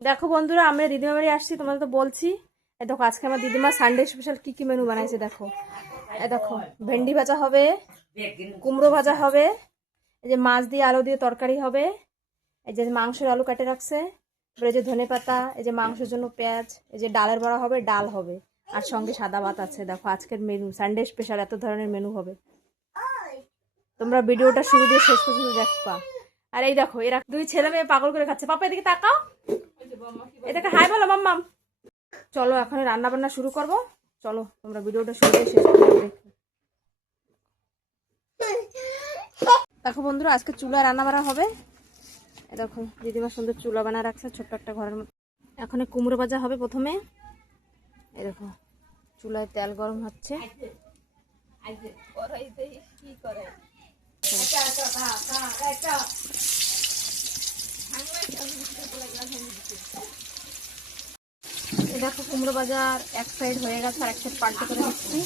দেখো বন্ধুরা, আমরা দিদিমা বাড়ি আসছি, তোমাদের তো বলছি। এই দেখো আজকে আমার দিদিমা সানডে স্পেশাল কি কি মেনু বানাইছে দেখো। এই দেখো ভেন্ডি ভাজা হবে, কুমড়ো ভাজা হবে, এই যে মাছ দিয়ে আলু দিয়ে তরকারি হবে, এই যে মাংসের আলু কাটে রাখছে, এই যে ধনে পাতা, এই যে মাংসের জন্য পেঁয়াজ, এই যে ডালের বড়া হবে, ডাল হবে, আর সঙ্গে সাদা ভাত আছে। দেখো আজকের মেনু সানডে স্পেশাল, এত ধরনের মেনু হবে। তোমরা ভিডিওটা শুরু দিয়ে শেষ পর্যন্ত দেখবা। আর এই দেখো এরা দুই ছেলে মেয়ে পাগল করে খাচ্ছে। পাপা এদিকে তাকাও, এটাকে হাই বলো মাম্মাম। চলো এখন রান্না বান্না শুরু করব। চলো তোমরা ভিডিওটা শুরু দিয়ে শেষ পর্যন্ত দেখো। দেখো বন্ধুরা, আজকে চুলায় রান্না বান্না হবে। এই দেখো দিদিমা সুন্দর চুলা বানা রাখছে ছোট্ট একটা ঘরের মধ্যে। এখন কুমড়ো ভাজা হবে প্রথমে। এই দেখো চুলায় তেল গরম হচ্ছে। এই দেখো কুমড়ো বাজার এক সাইড হয়ে গেছে, আর এক সাইড পাল্টে করে নিচ্ছি।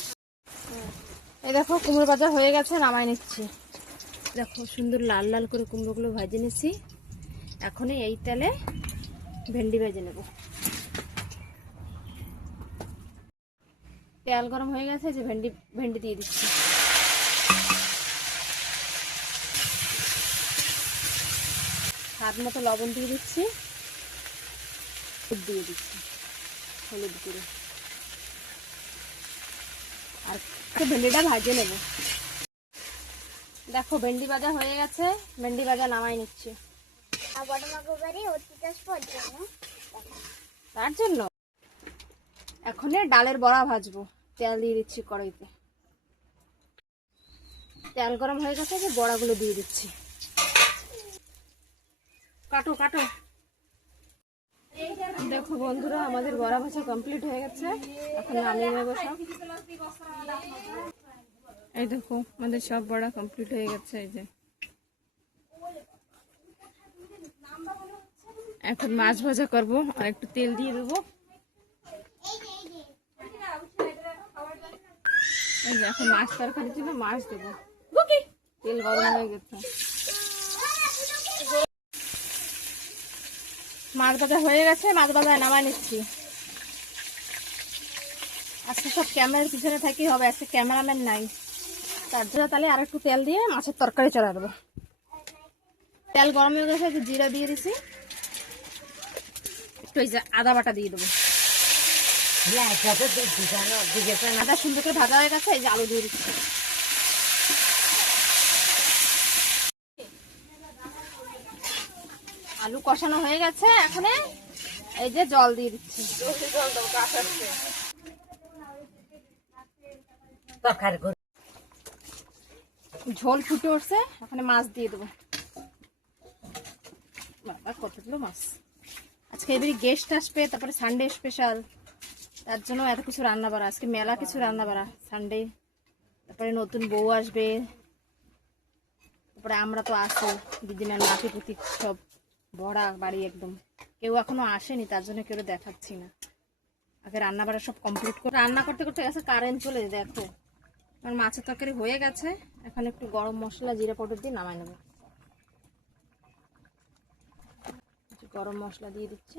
এই দেখো কুমড়ো ভাজা হয়ে গেছে, নামাই নিচ্ছি। দেখো সুন্দর লাল লাল করে কুমড়োগুলো ভাজে নিচ্ছি। এখন এই তেলে ভেন্ডি ভেজে নেব। তেল গরম হয়ে গেছে, যে ভেন্ডি দিয়ে দিচ্ছি। স্বাদ মতো লবণ দিয়ে দিচ্ছি, দিয়ে দিচ্ছি হলুদ গুঁড়ো, আর ভেন্ডিটা ভাজে নেব। দেখো ভেন্ডি ভাজা হয়ে গেছে, ভেন্ডি ভাজা নামাই নিচ্ছি। তার জন্য এখন ডালের বড়া ভাজবো। তেল দিয়ে দিচ্ছি কড়াইতে, তেল গরম হয়ে গেছে, যে বড়াগুলো দিয়ে দিচ্ছি। কাটো কাটো। দেখো বন্ধুরা, আমাদের বড়া ভাজা কমপ্লিট হয়ে গেছে, এখন নামিয়ে নেবো সব। এই দেখো আমাদের সব বড়া কমপ্লিট হয়ে গেছে। এই যে এখন মাছ ভাজা করব, আর একটু তেল দিয়ে দেবো। এই যে এখন মাছ তরকারির জন্য মাছ দেবো, তেল গরম হয়ে গেছে। মাছ ভাজা হয়ে গেছে, মাছ ভাজা নামাই নিচ্ছি। আজকে সব ক্যামেরার পিছনে থাকি হবে, আজকে ক্যামেরাম্যান নাই, তার জন্য তাহলে আর একটু তেল দিয়ে মাছের তরকারি চড়া দেবো। তেল গরম হয়ে গেছে, একটু জিরা দিয়ে দিছি, একটু এই যে আদা বাটা দিয়ে দেবো। আদা সুন্দর করে ভাজা হয়ে গেছে, এই যে আলু দিয়ে দিচ্ছি। আলু কষানো হয়ে গেছে, এখন এই যে জল দিয়ে দিচ্ছি। ঝোল ফুটে উঠছে, এখন মাছ দিয়ে দেবো। বাবা কতগুলো মাছ! আজকে এবারে গেস্ট আসবে, তারপরে সানডে স্পেশাল, তার জন্য এত কিছু রান্না বাড়া। আজকে মেলা কিছু রান্না বাড়া সানডে, তারপরে নতুন বউ আসবে, তারপরে আমরা তো আসি, দিদিমার নাতি পুতি সব ভরা বাড়ি একদম। কেউ এখনো আসেনি, তার জন্য কেউ দেখাচ্ছি না। আগে রান্না বাড়া সব কমপ্লিট করে, রান্না করতে করতে গেছে কারেন্ট চলে। দেখো আমার মাছের তরকারি হয়ে গেছে, এখন একটু গরম মশলা জিরা পাউডার দিয়ে নামাই নেব। গরম মশলা দিয়ে দিচ্ছি।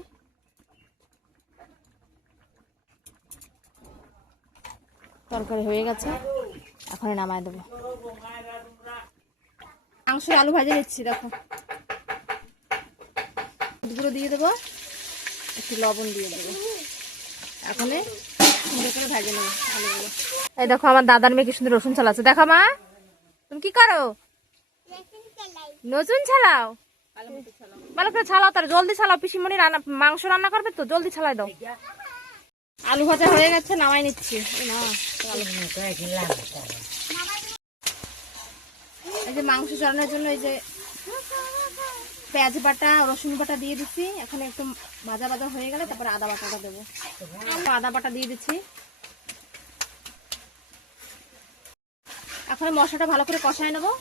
তরকারি হয়ে গেছে, এখন নামাই দেবো। মাংসের আলু ভাজে নিচ্ছি। দেখো গুঁড়ো দিয়ে দেবো, একটু লবণ দিয়ে দেবো। এখন সুন্দর করে ভাজে নেবো আলুগুলো। এই দেখো আমার দাদার মেয়ে কি সুন্দর রসুন চালাচ্ছে। দেখো মা, তুমি কি করো? রসুন ছালাও, ভালো করে ছালাও, তার জলদি ছালাও। পিসিমণি মাংস রান্না করবে তো, জলদি ছালাই দাও। আলু ভাজা হয়ে গেছে, নামাই নিচ্ছি। এই যে মাংস চড়ানোর জন্য এই যে পেঁয়াজ বাটা রসুন বাটা দিয়ে দিচ্ছি। এখন একটু ভাজা ভাজা হয়ে গেলে তারপরে আদা বাটাটা দেবো। আদা বাটা দিয়ে দিচ্ছি। এখন মশলাটা ভালো করে কষায় নেবো।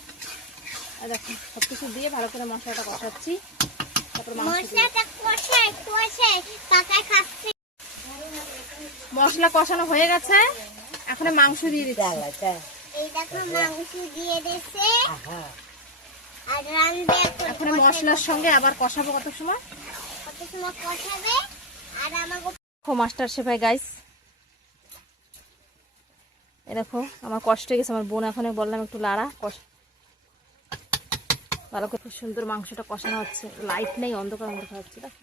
দেখো সবকিছু দিয়ে ভালো করে মশলাটা কষাচ্ছি। মশলা কষানো হয়ে গেছে, এখন মাংস দিয়ে দিচ্ছি। এখন মশলার সঙ্গে আবার কষাবো কত সময়। মাস্টার শেফাই গাইস, এ দেখো আমার কষ্ট হয়ে গেছে। আমার বোন এখন বললাম একটু লাড়া ভালো করে, খুব সুন্দর মাংসটা কষানো হচ্ছে। লাইট নেই, অন্ধকার অন্ধকার হচ্ছে। দেখো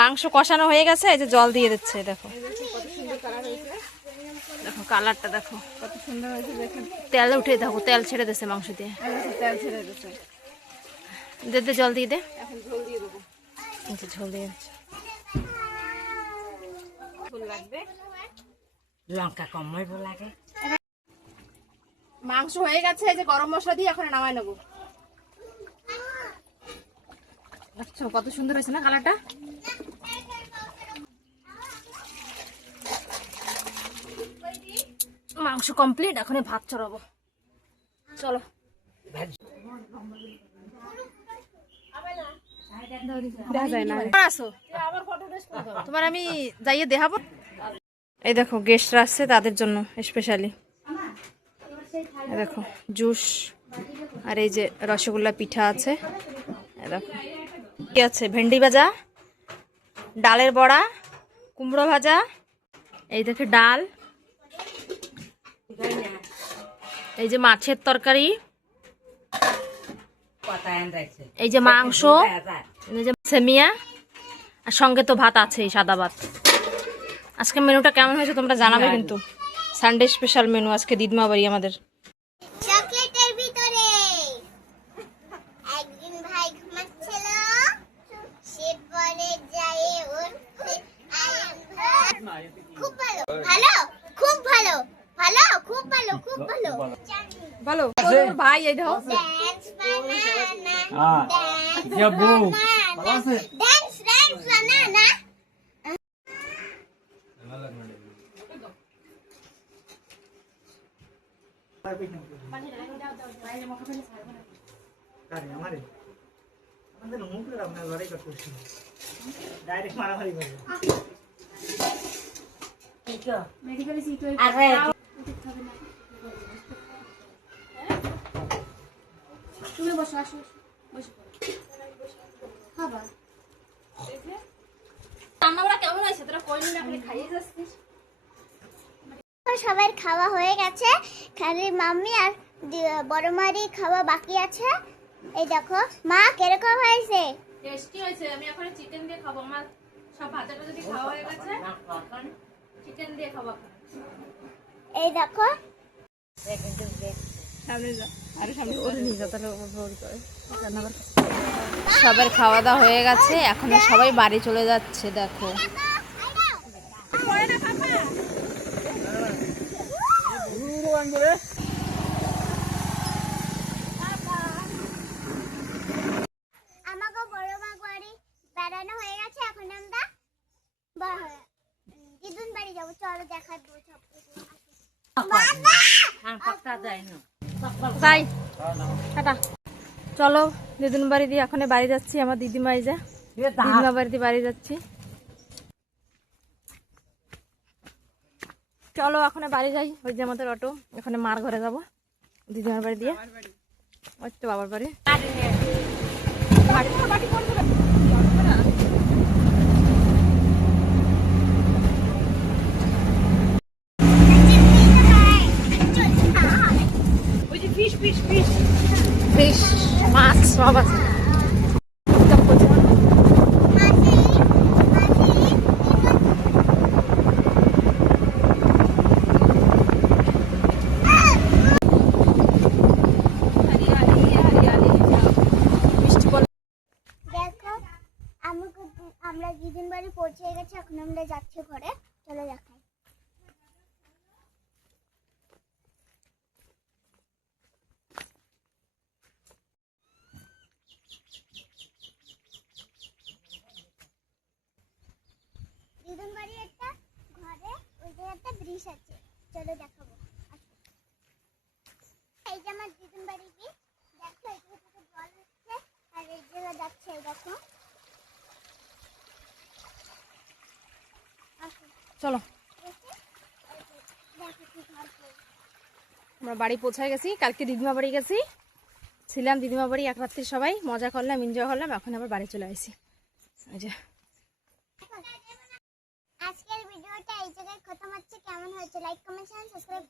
মাংস কষানো হয়ে গেছে, এই যে জল দিয়ে দিচ্ছে। দেখো দেখো কালারটা দেখো কত সুন্দর হয়েছে। দেখেন তেল উঠে, দেখো তেল ছেড়ে দিচ্ছে মাংস দিয়ে, তেল ছেড়ে দিচ্ছে। দে জল দিয়ে দে, এখন ঝোল দিয়ে দেবো। ঝোল দিয়ে ঝোল লাগবে, লঙ্কা কম লাগে। মাংস হয়ে গেছে, এই যে গরম মশলা দিয়ে এখন নামাই নেবো। আচ্ছা কত সুন্দর হয়েছে না কালারটা। মাংস কমপ্লিট, এখন ভাত চড়াবো। চলো তোমার আমি যাইয়ে দেখাবো। এই দেখো গেস্টরা আসছে, তাদের জন্য স্পেশালি দেখো জুস আর এই যে রসগোল্লা পিঠা আছে। দেখো কি আছে, ভেন্ডি ভাজা, ডালের বড়া, কুমড়ো ভাজা, এই দেখে ডাল, এই যে মাছের তরকারি, এই যে মাংস, এই যে সেমিয়া, আর সঙ্গে তো ভাত আছে, সাদা ভাত। আজকে মেনুটা কেমন হয়েছে তোমরা জানাবে কিন্তু। সানডে স্পেশাল মেনু আজকে দিদমা বাড়ি আমাদের। চকলেটের ভিতরে একদিন ভাই ঘুমাচ্ছিল, সে পরে যায় উঠছে খুব ভালো ভালো খুব ভালো ভালো খুব ভালো খুব ভালো বলো তোর ভাই এই দেখো ড্যান্স বানানা ড্যান্স ড্যান্স বানানা। সবার খাওয়া হয়ে গেছে, খালি মাম্মি আর বড় মারি খাওয়া বাকি আছে। এই দেখো মা কিরকম হয়েছে। টেস্টি হয়েছে। আমি এখন চিকেন দিয়ে খাবো। আমার সব ভাজাটা যদি খাওয়া হয়ে গেছে, চিকেন দিয়ে খাবো। এই দেখো সবার খাওয়া দাওয়া হয়ে গেছে, এখন সবাই বাড়ি চলে যাচ্ছে। দেখো আমাকে বড় মা বাড়ি বেড়ানো হয়ে গেছে, এখন আমরা দিদুন বাড়ি যাবো। চলো দেখাবো সব কিছু। চলো দিদুন বাড়ি দিয়ে এখন বাড়ি যাচ্ছি। আমার দিদিমাই যা দিদিমা বাড়িতে বাড়ি যাচ্ছি। চলো এখন বাড়ি যাই। ওই যে আমাদের অটো, এখানে মার ঘরে যাবো দিদিমার বাড়ি দিয়ে। ওই তো বাবার বাড়ি। ফিশ মাছ সব আছে। আমরা দিদুন বাড়ি পৌঁছে গেছি, এখন আমরা যাচ্ছি ঘরে। চলো দেখাই। দিদুন বাড়ি একটা ঘরে, ওই যে একটা ব্রিজ আছে, চলো দেখাবো। এই যে আমার দিদুন বাড়ি ব্রিজ, দেখো এদিকে থেকে জল হচ্ছে আর এই জায়গা যাচ্ছে। দেখো চলো আমরা বাড়ি পৌঁছায় গেছি। কালকে দিদিমা বাড়ি গেছি, ছিলাম দিদিমা বাড়ি এক রাত্রি, সবাই মজা করলাম, এনজয় করলাম, এখন আবার বাড়ি চলে আসি। এই যে আজকের ভিডিওটা এই জায়গায় খতম হচ্ছে। কেমন হয়েছে লাইক কমেন্ট সাবস্ক্রাইব